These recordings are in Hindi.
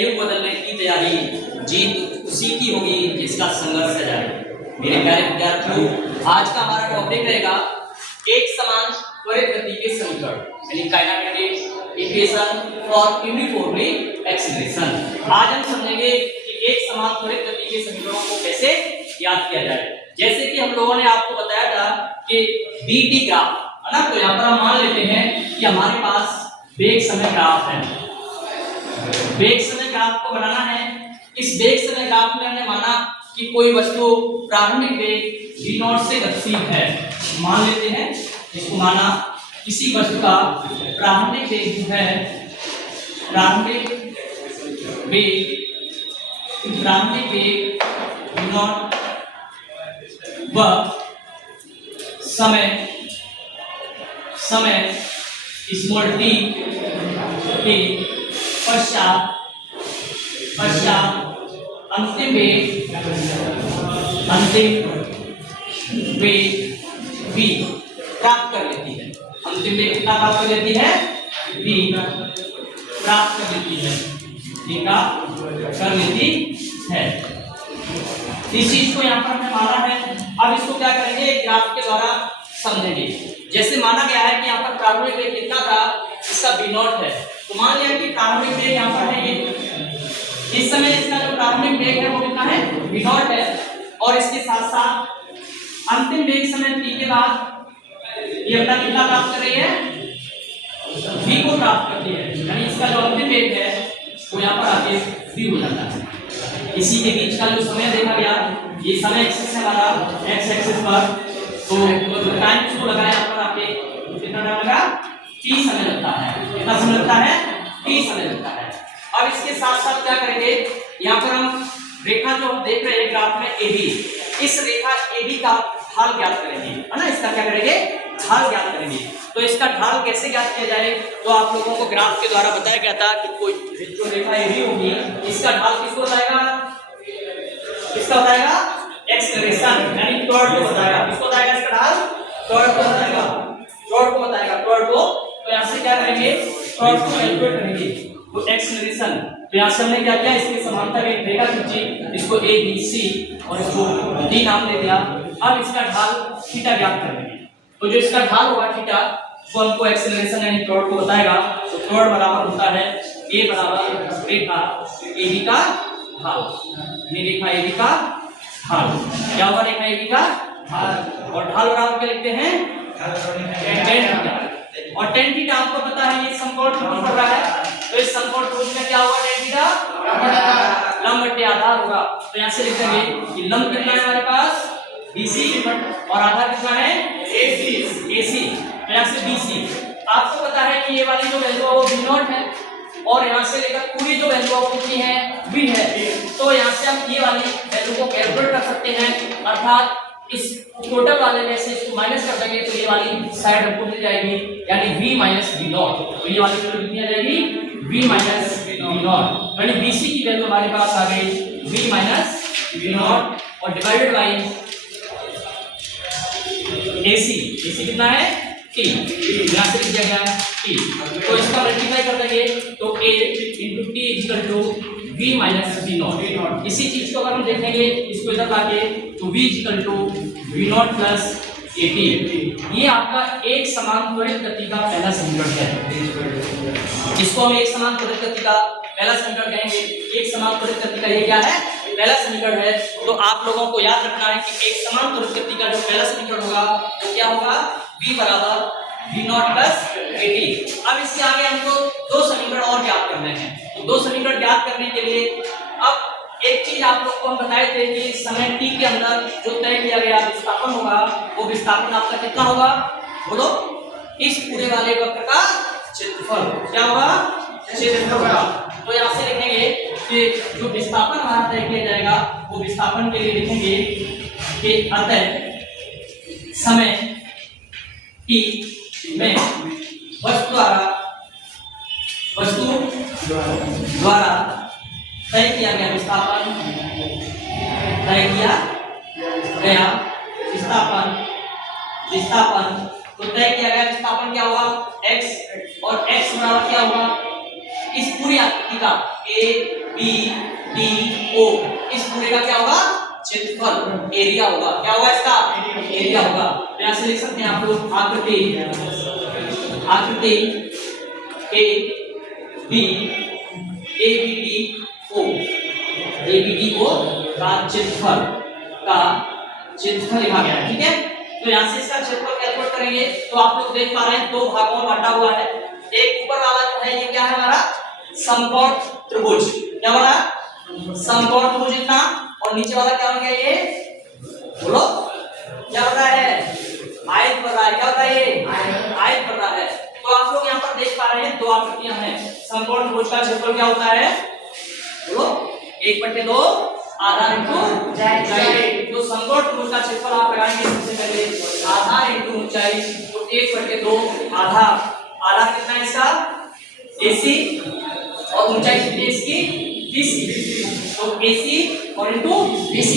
कलयुग बदलने की तैयारी, जीत उसी की होगी जिसका संघर्ष है जारी। मेरे प्यारे विद्यार्थियों, आज का हमारा टॉपिक रहेगा एक समान त्वरित गति के समीकरण, यानी kinematic equation for uniformly acceleration. आज हम समझेंगे कि एक समान त्वरित गति के समीकरणों को कैसे याद किया जाए। जैसे कि हम लोगों ने आपको बताया था कि बीटी ग्राफ है ना, तो यहाँ पर हम मान लेते हैं कि हमारे पास वेग समय ग्राफ है। वेग समय ग्राफ को बनाना है। इस वेग समय ग्राफ में हमने माना कि कोई वस्तु प्रारंभिक वेग v0 से गतिशील है, मान लेते हैं इसको माना किसी वस्तु का प्रारंभिक वेग जो है, प्रारंभिक वेग v0 व समय स्मॉल t के पश्चात अंतिम वेग v प्राप्त कर लेती है। अंतिम वेग कितना प्राप्त कर लेती है? v प्राप्त कर लेती है, कर लेती है। इस चीज को यहाँ पर हमने माना है। अब इसको क्या करेंगे, ग्राफ के द्वारा समझेंगे। जैसे माना गया है कि यहाँ पर प्रारंभिक वेग कितना था, इसका v0 है, तो मान लिया कि प्रारंभिक वेग यहाँ पर है ये। इस समय इसका जो प्रारंभिक वेग है वो कितना है? v0 है। और इसके साथ साथ अंतिम वेग समय t के बाद ये अपना कितना प्राप्त कर रही है? v को प्राप्त करती है, यानी इसका जो अंतिम वेग है वो यहाँ पर आके v हो जाता है। इसी के बीच का जो समय देखा गया, ये समय एक्सिस है हमारा, x एक्सिस पर, तो टाइम इसको लगाया यहाँ पर आके कितना टाइम लगा? t समय लगता है। कितना समय लगता है? t समय लगता है। अब इसके साथ साथ क्या करेंगे, यहाँ पर हम रेखा जो देख रहे हैं ग्राफ में AB, इस रेखा AB का ढाल ज्ञात करेंगे, है ना। इसका क्या करेंगे? ढाल ज्ञात करेंगे। तो इसका ढाल कैसे ज्ञात किया जाए, तो आप लोगों को ग्राफ के द्वारा बताया गया था कि कोई जो रेखा AB होगी, इसका ढाल किसको बताएगा? किसका बताएगा? एक्सीलरेशन, यानी त्वरण को बताएगा। किसको बताएगा इसका ढाल? त्वरण को बताएगा, त्वरण को बताएगा, त्वरण को। तो यहाँ से क्या करेंगे, त्वरण को कैलकुलेट करेंगे, तो एक्सीलरेशन। तो यहाँ से हमने क्या किया, इसके समांतर एक रेखा खींची, इसको ABC और इसको D नाम दे दिया। अब इसका ढाल थीटा ज्ञात करेंगे। तो जो इसका ढाल होगा थीटा, वो हमको एक्सीलरेशन यानी त्वरण को बताएगा। तो त्वरण बराबर होता है A बराबर रेखा AB का ढाल। ये रेखा AB का ढाल क्या होगा? रेखा AB का ढाल। और ढाल बराबर क्या लिखते हैं? tan theta. और tan थीटा आपको पता है ये समकोण त्रिभुज पड़ रहा है, तो इस समकोण त्रिभुज में क्या होगा? tan थीटा लंब बटे आधार होगा। तो यहाँ से लिख देंगे कि लंब कितना है हमारे पास? BC और आधार कितना है? AC। तो यहाँ से BC। आपको पता है कि ये वाली जो वैल्यू है वो v0 है, और यहाँ से लेकर पूरी जो वैल्यू है वो कितनी है? v है। तो यहाँ से हम ये वाली वैल्यू को कैलकुलेट कर सकते हैं, अर्थात इस टोटल वाले में से इसको माइनस कर देंगे तो ये वाली साइड हमको मिल जाएगी, यानी v माइनस v0। तो ये वाली वैल्यू कितनी आ जाएगी? v माइनस v0, यानी BC की वैल्यू हमारे पास आ गई v माइनस v0 और डिवाइडेड बाय AC कितना है? t। यहाँ से लिख दिया गया है t, तो इसका मल्टीप्लाई कर देंगे तो a into t equal to v minus v0। इसी चीज को अगर हम देखेंगे इसको इधर लाके, तो v equal to v0 plus at। ये आपका एक समान त्वरित गति का पहला समीकरण है। इसको हम एक समान त्वरित गति का पहला समीकरण कहेंगे। एक समान त्वरित गति का ये क्या है? पहला समीकरण है। तो आप लोगों को याद रखना है कि एक समान त्वरित गति का जो पहला समीकरण होगा वो क्या होगा? v बराबर v0 प्लस at। अब इसके आगे हमको दो समीकरण और ज्ञात करने हैं। तो दो समीकरण ज्ञात करने के लिए अब एक चीज आप लोग को हम बताए थे कि समय t के अंदर जो तय किया गया विस्थापन होगा, वो विस्थापन आपका कितना होगा? बोलो। इस पूरे वाले वक्र का क्षेत्रफल क्या होगा? क्षेत्रफल होगा। तो यहाँ से लिखेंगे कि जो विस्थापन हमारा तय किया जाएगा, वो विस्थापन के लिए लिखेंगे कि अतः समय t में वस्तु द्वारा तय किया गया विस्थापन तो तय किया गया विस्थापन क्या होगा? x, और x बराबर क्या होगा? इस पूरी आकृति का a b B D O, इस पूरे का क्या होगा? क्षेत्रफल, एरिया होगा। क्या होगा इसका? एरिया होगा। तो यहां से लिख सकते हैं आप लोग आकृति ए बी ओ का क्षेत्रफल लिखा गया है। ठीक है, तो यहाँ से इसका क्षेत्रफल कैलकुलेट करेंगे। तो आप लोग देख पा रहे हैं दो भागों में बांटा हुआ है। एक ऊपर वाला जो है ये क्या है हमारा? समकोण त्रिभुज। क्या बना? समकोण त्रिभुज इतना, और नीचे वाला क्या बन गया ये? बोलो क्या बन रहा है? आयत बन रहा है। क्या बन रहा है ये? आयत बन रहा है। तो आप लोग यहाँ पर देख पा रहे हैं दो आकृतियां हैं। समकोण त्रिभुज का क्षेत्रफल क्या होता है? बोलो 1/2 आधार इंटू ऊंचाई। तो समकोण त्रिभुज का क्षेत्रफल आप लगाएंगे सबसे पहले आधार इंटू ऊंचाई। तो 1/2 आधार कितना है इसका? AC, और ऊंचाई कितनी है इसकी? BC। तो AC और इंटू BC,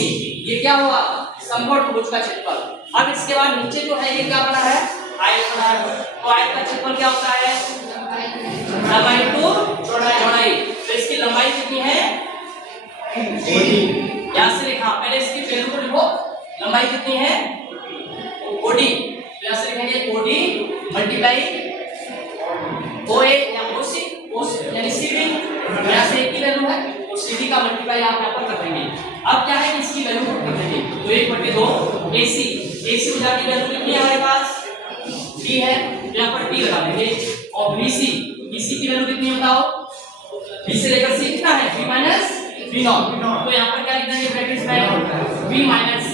ये क्या हुआ? समकोण त्रिभुज का क्षेत्रफल। अब इसके बाद नीचे जो है ये क्या बना है? आयत बना है। तो आयत का क्षेत्रफल क्या होता है? लंबाई इंटू चौड़ाई। तो इसकी लंबाई कितनी है? यहाँ से लिखा, पहले इसकी वैल्यू को लिखो। लंबाई कितनी है? OD। तो यहाँ से लिखेंगे OD मल्टीप्लाई OA या OC, यानी CD। यहाँ से एक की वैल्यू है, तो CD का मल्टीप्लाई आप यहाँ पर कर देंगे। अब क्या है कि इसकी वैल्यू पुट कर देंगे। तो 1/2 AC उधर की वैल्यू कितनी है हमारे पास? D है, तो यहाँ पर D लगा देंगे। और BC की वैल्यू कितनी है बताओ? B से लेकर C कितना है? B minus B not. तो यहाँ पर क्या लिख देंगे ब्रैकेट्स में? B माइनस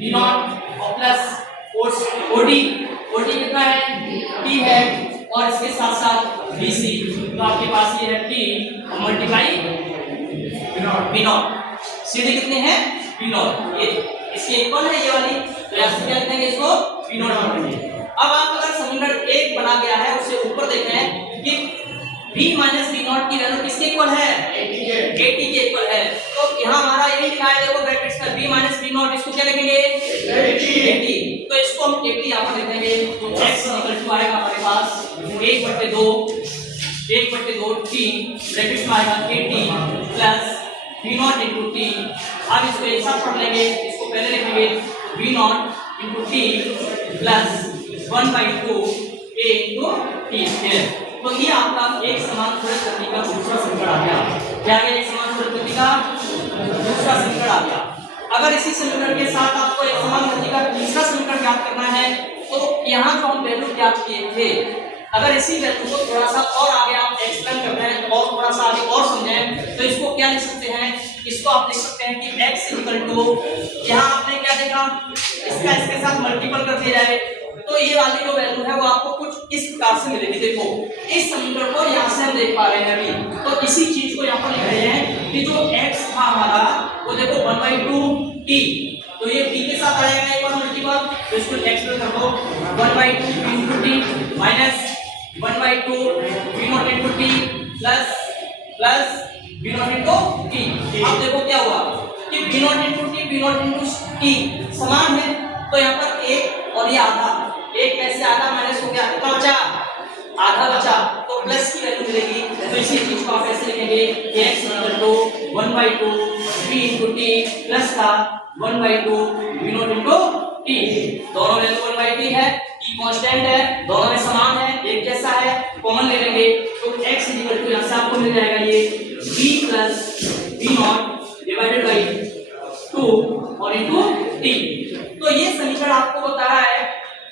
B नॉट और प्लस OD कितना है? T है, और इसके साथ साथ BC। तो आपके पास ये है T और मल्टीप्लाई B नॉट। CD कितने हैं? B not. ये इसके इक्वल है ये वाली, तो यहाँ से क्या लिख देंगे इसको? B नॉट करेंगे। अब आप अगर समीकरण 1 बना गया है उससे ऊपर देखें कि B माइनस B नॉट की वैल्यू किसके इक्वल है? 80 के इक्वल है। तो यहाँ हमारा यही लिखा है, देखो ब्रैकेट्स में B माइनस B नॉट, इसको क्या लिखेंगे? 80। तो इसको हम 80 यहाँ पर लिख देंगे। तो x इक्वल टू आएगा हमारे पास 1/2 T, ब्रैकेट्स में आएगा 80 plus B not into T। अब इसको एक साथ पढ़ लेंगे, इसको पहले लिखेंगे B not into T plus 1/2 A into T square. तो ये आपका एक समान त्वरित गति का दूसरा समीकरण आ गया। क्या है? एक समान त्वरित गति का दूसरा समीकरण आ गया। अगर इसी समीकरण के साथ आपको एक समान गति का तीसरा समीकरण ज्ञात करना है, तो यहाँ जो हम वैल्यू ज्ञात किए थे, अगर इसी वैल्यू को थोड़ा सा और आगे आप एक्सप्लेन करते हैं और थोड़ा सा आगे और समझें, तो इसको क्या लिख सकते हैं? इसको आप लिख सकते हैं कि x इक्वल टू, यहाँ आपने क्या देखा? इसका इसके साथ मल्टीपल कर दिया जाए, तो ये वाली जो वैल्यू है वो आपको कुछ इस प्रकार से मिलेगी। देखो इस समीकरण को यहाँ से हम देख पा रहे हैं अभी, तो इसी चीज को यहाँ पर लिख रहे हैं कि जो x था हमारा वो देखो 1/2 t, तो ये t के साथ आएगा एक बार मल्टीपल, तो इसको एक्सप्लेन कर दो 1/2 into t minus 1/2 v naught into t plus v naught into t। अब देखो क्या हुआ कि v naught into t v naught into t समान है, तो यहाँ पर एक और ये आधा, एक में से आधा माइनस हो गया, कितना बचा? आधा बचा, तो प्लस की वैल्यू मिलेगी। तो इसी चीज को आप ऐसे लिखेंगे x equal to 1/2 v into t प्लस का 1/2 v नॉट into t। दोनों वैल्यू 1/t है, t कांस्टेंट है, दोनों में समान है, एक जैसा है, कॉमन ले लेंगे। तो x इक्वल टू यहाँ से आपको मिल जाएगा ये v plus v naught divided by 2 और इनटू t। तो ये समीकरण आपको बता रहा है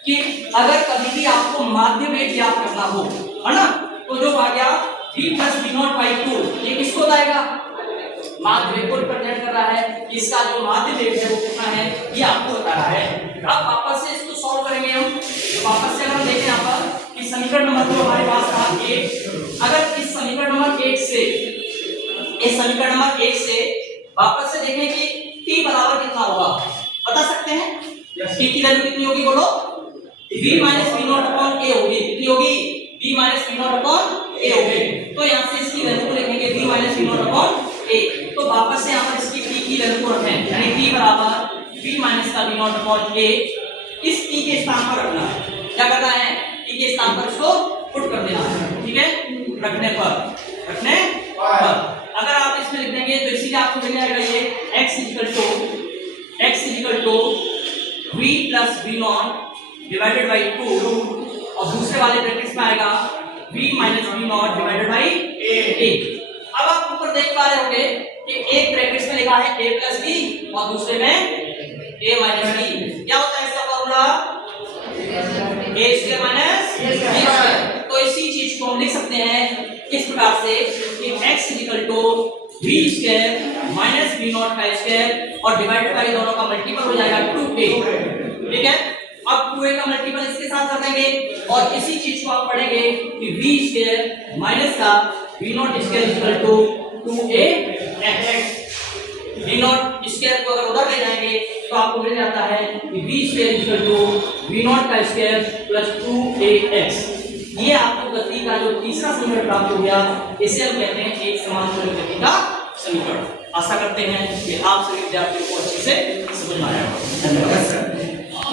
कि अगर कभी भी आपको माध्य वेग ज्ञात करना हो, है ना, तो जो आ गया v plus v not by 2, ये किसको बताएगा? माध्य वेग को रिप्रेजेंट कर रहा है। इसका जो माध्य वेग है वो कितना है ये आपको बता रहा है। अब वापस से इसको सॉल्व करेंगे हम। वापस से अगर हम देखें यहाँ पर कि समीकरण नंबर 2 हमारे पास था 1, अगर इस समीकरण नंबर 1 से वापस से देखें कि t बराबर कितना होगा, बता सकते हैं? t की वैल्यू कितनी होगी बोलो? v minus v not upon a होगी। कितनी होगी? v minus v not upon a होगी। तो यहाँ से इसकी वैल्यू को लिखेंगे v minus v not upon a। तो वापस से यहाँ पर इसकी t की वैल्यू को रखें, यानी t बराबर v माइनस का v नॉट अपॉन a। इस t के स्थान पर रखना है, क्या करना है? t के स्थान पर इसको पुट कर देना है, ठीक है? रखने पर अगर आप इसमें लिख देंगे चले आएगा ये x equal to v plus v naught divided by 2 और दूसरे वाले ब्रैकेट्स में आएगा v minus v naught divided by a। अब आप ऊपर देख पा रहे होंगे कि एक ब्रैकेट्स में लिखा है a प्लस b और दूसरे में a माइनस b। क्या होता है इसका formula a square minus b square. तो इसी चीज को हम लिख सकते हैं इस प्रकार से कि x equal to v square minus v naught का स्क्वायर और डिवाइडेड बाय दोनों का मल्टीपल हो जाएगा 2a। ठीक है, अब 2a का मल्टीपल इसके साथ कर देंगे और इसी चीज को आप पढ़ेंगे कि v स्क्वायर माइनस का v naught square equal to 2ax। v naught square को अगर उधर ले जाएंगे तो आपको मिल जाता है कि v square equal to v naught का स्क्वायर प्लस 2ax। ये आपको गति का जो तीसरा समीकरण प्राप्त हो गया, इसे हम कहते हैं एक समांतर गति का समीकरण। आशा करते हैं कि आप सभी विद्यार्थियों को अच्छे से समझ में आया होगा। धन्यवाद।